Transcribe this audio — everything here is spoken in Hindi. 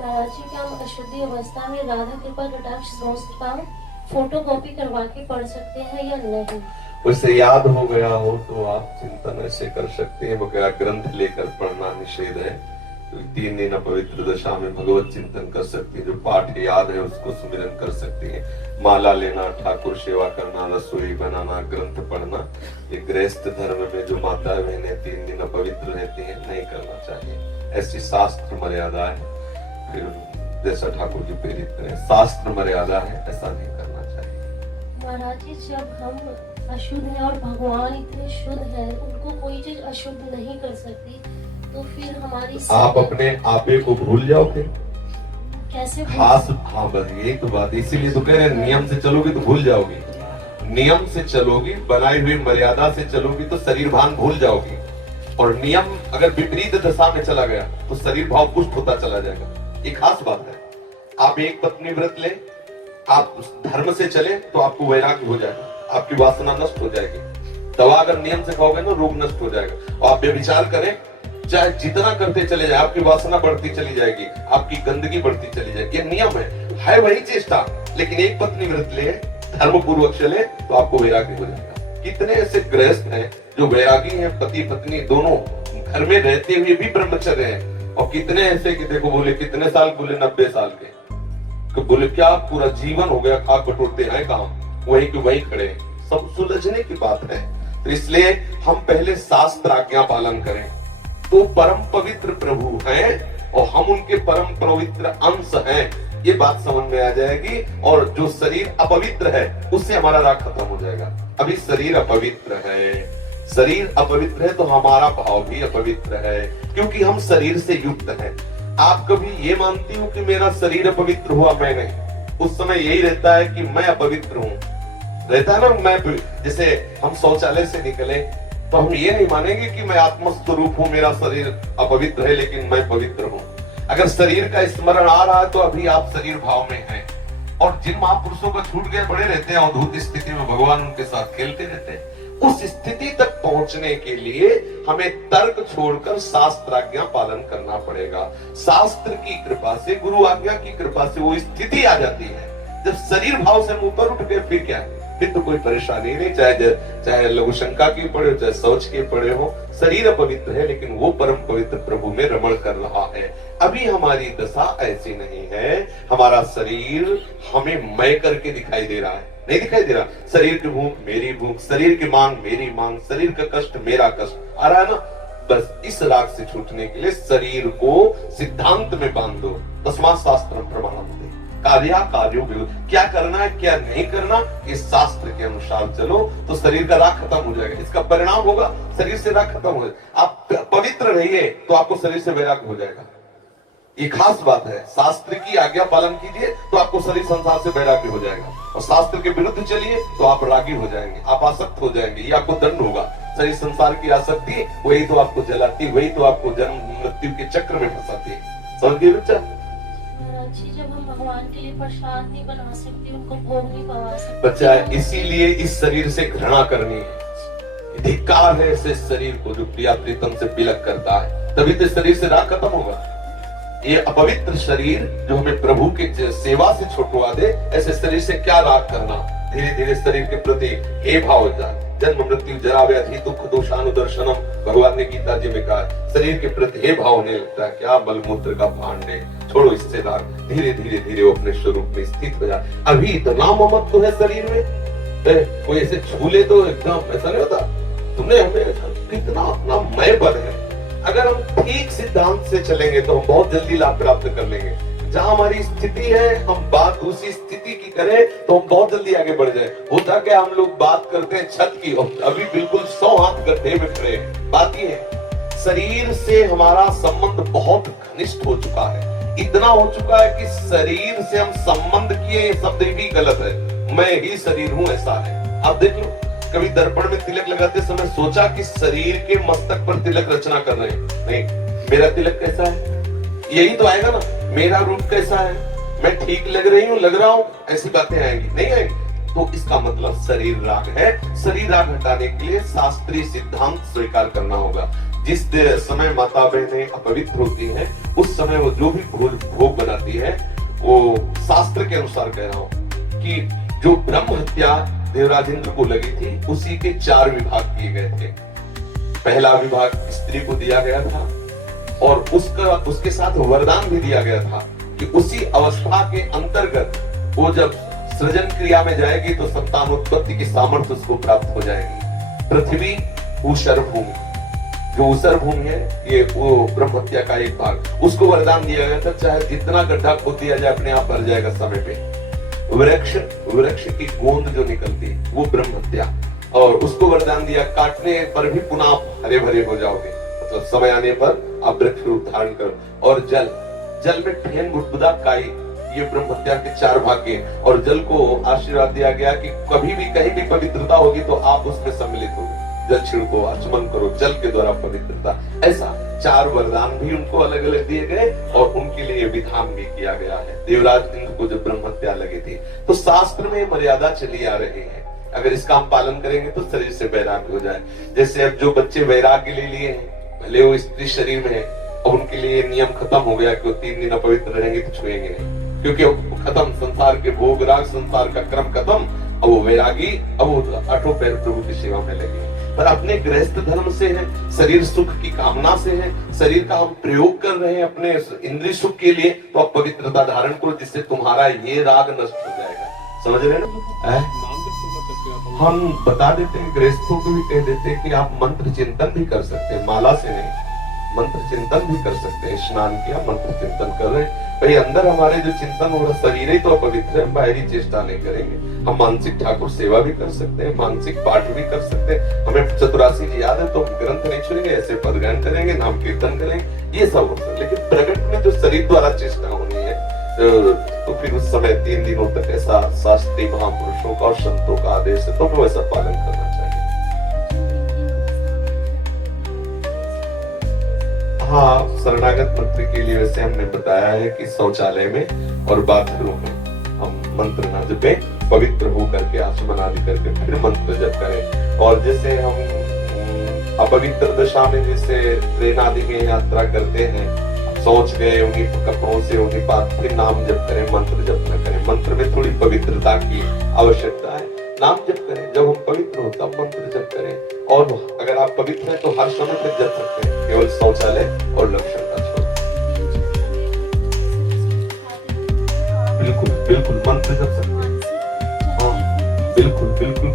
महाराज जी, क्या हम अशुद्धि अवस्था में राधा कृपा कटाक्ष स्तोत्र का फोटो कॉपी करवा के पढ़ सकते हैं या नहीं? उसे याद हो गया हो तो आप चिंतन ऐसे कर सकते हैं, वगैरह ग्रंथ लेकर पढ़ना निषेध है। तो 3 दिन पवित्र दशा में भगवत चिंतन कर सकते हैं, जो पाठ याद है उसको सुमिरन कर सकते हैं। माला लेना, ठाकुर सेवा करना, रसोई बनाना, ग्रंथ पढ़ना, ये गृहस्थ धर्म में जो माता बहनें 3 दिन अपवित्र रहती हैं नहीं करना चाहिए। ऐसी शास्त्र मर्यादा है। फिर जैसा ठाकुर जी प्रेरित करें, शास्त्र मर्यादा है, ऐसा नहीं करना चाहिए। महाराज जी, जब हम अशुद्ध हैं और भगवान इतने शुद्ध हैं, उनको कोई चीज अशुद्ध नहीं कर सकती, तो फिर हमारी आप अपने आपे को भूल जाओगे कैसे? खास हाँ, बस यही तो बात, इसीलिए तो कह रहे हैं नियम से चलोगे तो भूल जाओगी। नियम से चलोगी, बनाई हुई मर्यादा से चलोगी तो शरीर भान भूल जाओगी। और नियम अगर विपरीत दशा में चला गया तो शरीर भाव पुष्ट होता चला जाएगा। ये खास बात है। आप एक पत्नी व्रत ले, आप धर्म से चले तो आपको वैराग्य हो जाएगा, आपकी वासना नष्ट हो जाएगी। दवा अगर नियम से खाओगे ना, रोग नष्ट हो जाएगा। और आप व्यभिचार करें, चाहे जितना करते चले जाए, आपकी वासना बढ़ती चली जाएगी, आपकी गंदगी बढ़ती चली जाएगी। ये नियम है वही चेष्टा। लेकिन एक पत्नी व्रत ले, धर्म पूर्वक चले तो आपको वैराग्य हो जाएगा। कितने ऐसे गृहस्थ हैं जो वैरागी हैं, पति पत्नी दोनों घर में रहते हुए भी ब्रह्मचर्य हैं। और कितने ऐसे कि देखो, बोले कितने साल, बोले 90 साल के, तो बोले क्या पूरा जीवन हो गया, खाक बटोरते हैं काम, वही के वही खड़े। सब सुलझने की बात है। तो इसलिए हम पहले शास्त्र आज्ञा पालन करें। तो परम पवित्र प्रभु हैं और हम उनके परम पवित्र अंश हैं, ये बात समझ में आ जाएगी। और जो शरीर अपवित्र है उससे हमारा राग खत्म हो जाएगा। अभी शरीर अपवित्र है, शरीर अपवित्र है तो हमारा भाव भी अपवित्र है, क्योंकि हम शरीर से युक्त हैं। आप कभी ये मानती हो कि मेरा शरीर अपवित्र हुआ? मैं नहीं। उस समय यही रहता है कि मैं अपवित्र हूँ, रहता है ना। मैं जैसे हम शौचालय से निकले तो हम ये नहीं मानेंगे कि मैं आत्मस्वरूप हूँ, मेरा शरीर अपवित्र है लेकिन मैं पवित्र हूँ। अगर शरीर का स्मरण आ रहा है तो अभी आप शरीर भाव में हैं। और जिन महापुरुषों का छूट गए बड़े रहते हैं, अद्भुत स्थिति में भगवान उनके साथ खेलते रहते हैं। उस स्थिति तक पहुंचने के लिए हमें तर्क छोड़कर शास्त्र आज्ञा पालन करना पड़ेगा। शास्त्र की कृपा से, गुरु आज्ञा की कृपा से वो स्थिति आ जाती है। जब शरीर भाव से हम ऊपर उठ गए फिर क्या है? फिर तो कोई परेशानी नहीं। चाहे लघु शंका की पड़े हो, चाहे शौच के पड़े हो, शरीर अपवित्र है लेकिन वो परम पवित्र प्रभु में रमण कर रहा है। अभी हमारी दशा ऐसी नहीं है। हमारा शरीर हमें मैं करके दिखाई दे रहा है, नहीं दिखाई दे रहा। शरीर की भूख मेरी भूख, शरीर की मांग मेरी मांग, शरीर का कष्ट मेरा कष्ट आ रहा है ना। बस इस राग से छूटने के लिए शरीर को सिद्धांत में बांध दो। तस्मात् शास्त्रम प्रमाणम दे, कार्या कार्यो विरुद्ध, क्या करना है क्या नहीं करना, इस शास्त्र के अनुसार चलो तो शरीर का राग खत्म हो जाएगा। इसका परिणाम होगा शरीर से राग खत्म हो जाएगा। आप पवित्र रहिए तो आपको शरीर से वैराग्य हो जाएगा। ये खास बात है। शास्त्र की आज्ञा पालन कीजिए तो आपको शरीर संसार से वैराग्य हो जाएगा। और शास्त्र के विरुद्ध चलिए तो आप रागी हो जाएंगे, आप आसक्त हो जाएंगे, ये आपको दंड होगा। शरीर संसार की आसक्ति वही तो आपको जलाती, वही तो आपको जन्म मृत्यु के चक्र में फंसाती है। समझ गए बच्चा? जब हम भगवान के लिए प्रसाद नहीं बना सकते, उनको भोग नहीं पवा सकते बच्चा, इसीलिए इस शरीर से घृणा करनी है। धिक्कार है ऐसे शरीर को जो प्रिया प्रीतम से बिलक करता है, तभी तो शरीर से राग खत्म होगा। ये अपवित्र शरीर जो हमें प्रभु के सेवा से छुटवा दे, ऐसे शरीर से क्या राग करना। धीरे धीरे शरीर के प्रति हे भाव हो जाए। जन्म मृत्यु जरा व्याधि दुख दोषानुदर्शनम, भगवान ने गीता जी में कहा, शरीर के प्रति हे भाव होने लगता है। क्या मलमूत्र का भांड है, छोड़ो इससे राग। धीरे धीरे धीरे वो अपने स्वरूप में स्थित हो जाए। अभी इतना ममत्व है शरीर में, कोई ऐसे छू ले तो एकदम ऐसा नहीं होता। तुमने हमें कितना अपना मय पर है। अगर हम ठीक सिद्धांत से चलेंगे तो हम बहुत जल्दी लाभ प्राप्त कर लेंगे। जहां हमारी स्थिति है, हम बात उसी स्थिति की करें तो हम बहुत जल्दी आगे बढ़ जाए। होता क्या, हम लोग बात करते हैं छत की और अभी बिल्कुल 100 हाथ गड्ढे में खड़े। बात ये है, शरीर से हमारा संबंध बहुत घनिष्ठ हो चुका है। इतना हो चुका है कि शरीर से हम संबंध किए, ये शब्द भी गलत है। मैं ही शरीर हूं ऐसा है। आप देख लो, कभी दर्पण में तिलक लगाते समय सोचा कि शरीर के मस्तक पर तिलक रचना कर रहे हैं? नहीं। मेरा तिलक कैसा है, यही तो आएगा ना। मेरा रूप कैसा है, मैं ठीक लग रही हूँ, लग रहा हूँ, ऐसी बातें आएंगी नहीं आएंगी? तो इसका मतलब शरीर राग है। शरीर राग हटाने के लिए शास्त्रीय सिद्धांत स्वीकार करना होगा। जिस समय माता बहनें अपवित्र होती हैं, उस समय वो जो भी भोग बनाती है, वो शास्त्र के अनुसार कह रहा हूं कि जो ब्रह्म हत्या देवराज इंद्र को लगी थी, उसी के 4 विभाग किए गए थे। पहला विभाग स्त्री को दिया गया था और उसके साथ वरदान भी दिया गया था कि उसी अवस्था के अंतर्गत वो जब सृजन क्रिया में जाएगी तो संतानोत्पत्ति की सामर्थ्य उसको प्राप्त हो जाएगी। पृथ्वी ऊषर भूमि, जो ऊषर भूमि है, ये वो ब्रह्म हत्या का एक भाग, उसको वरदान दिया गया था, चाहे जितना गड्ढा खोद दिया जाए अपने आप भर जाएगा समय पे। वृक्ष की गोंद जो निकलती है वो ब्रह्म हत्या, और उसको वरदान दिया काटने पर भी पुनः आप हरे भरे हो जाओगे, मतलब समय आने पर आप वृक्ष रूप धारण करो। और जल में ठेन बुदबुदा काई, ये ब्रह्म हत्या के 4 भाग के। और जल को आशीर्वाद दिया गया कि कभी भी कहीं भी पवित्रता होगी तो आप उसमें सम्मिलित होगे, जल छिड़को, आचमन करो, जल के द्वारा पवित्रता। ऐसा 4 वरदान भी उनको अलग अलग दिए गए और उनके लिए विधान भी किया गया है। देवराज इंद्र को जब ब्रह्म हत्या लगी थी तो शास्त्र में मर्यादा चली आ रही है, अगर इसका हम पालन करेंगे तो शरीर से वैराग्य हो जाए। जैसे अब जो बच्चे वैराग्य ले लिए हैं, भले वो स्त्री शरीर में है, और उनके लिए नियम खत्म हो गया कि वो 3 दिन अपवित्र रहेंगे तो छुएंगे नहीं, क्योंकि खत्म संसार के भोग राग, संसार का क्रम खत्म। अब वो वैरागी, अब वो आठों पैर प्रभु की सेवा में लगे। पर अपने गृहस्थ धर्म से है, शरीर सुख की कामना से है, शरीर का हम प्रयोग कर रहे हैं अपने इंद्रिय सुख के लिए, तो आप पवित्रता धारण करो जिससे तुम्हारा ये राग नष्ट हो जाएगा। समझ रहे ना? हम बता देते हैं, गृहस्थों को भी कह देते हैं कि आप मंत्र चिंतन भी कर सकते हैं, माला से नहीं, मंत्र चिंतन भी कर सकते हैं। स्नान किया, मंत्र चिंतन कर रहे हैं, भाई अंदर हमारे जो चिंतन हो रहा, शरीर ही तो अपवित्र है, हम बाहरी चेष्टा नहीं करेंगे। हम मानसिक ठाकुर सेवा भी कर सकते हैं, मानसिक पाठ भी कर सकते हैं। हमें चतुरासी की याद है तो हम ग्रंथ नहीं छुएंगे, ऐसे पद गायन करेंगे, नाम कीर्तन करेंगे, ये सब हो सकता है। लेकिन प्रगट में जो शरीर द्वारा चेष्टा होनी है, तो फिर उस समय 3 दिनों तक ऐसा शास्त्रीय महापुरुषों का और संतों का आदेश है, तो हमें वैसा पालन करना चाहिए। हाँ, शरणागत मंत्र के लिए वैसे हमने बताया है कि शौचालय में और बाथरूम में हम मंत्र न जपे, पवित्र हो करके आचमन आदि करके फिर मंत्र जप करें। और जैसे हम अपवित्र दशा में जैसे ट्रेन आदि में यात्रा करते हैं, सोच गए उन्हीं कपड़ों से उन्हीं बात, फिर नाम जप करें, मंत्र जप न करें। मंत्र में थोड़ी पवित्रता की आवश्यकता है, नाम जप करें, जब हम पवित्र हो तब मंत्र जप करें। और अगर आप पवित्र हैं तो हर समय तक जप सकते हैं, केवल शौचालय और लक्षण का छोड़। बिल्कुल बिल्कुल मंत्र जप सकते हैं, हाँ बिल्कुल बिल्कुल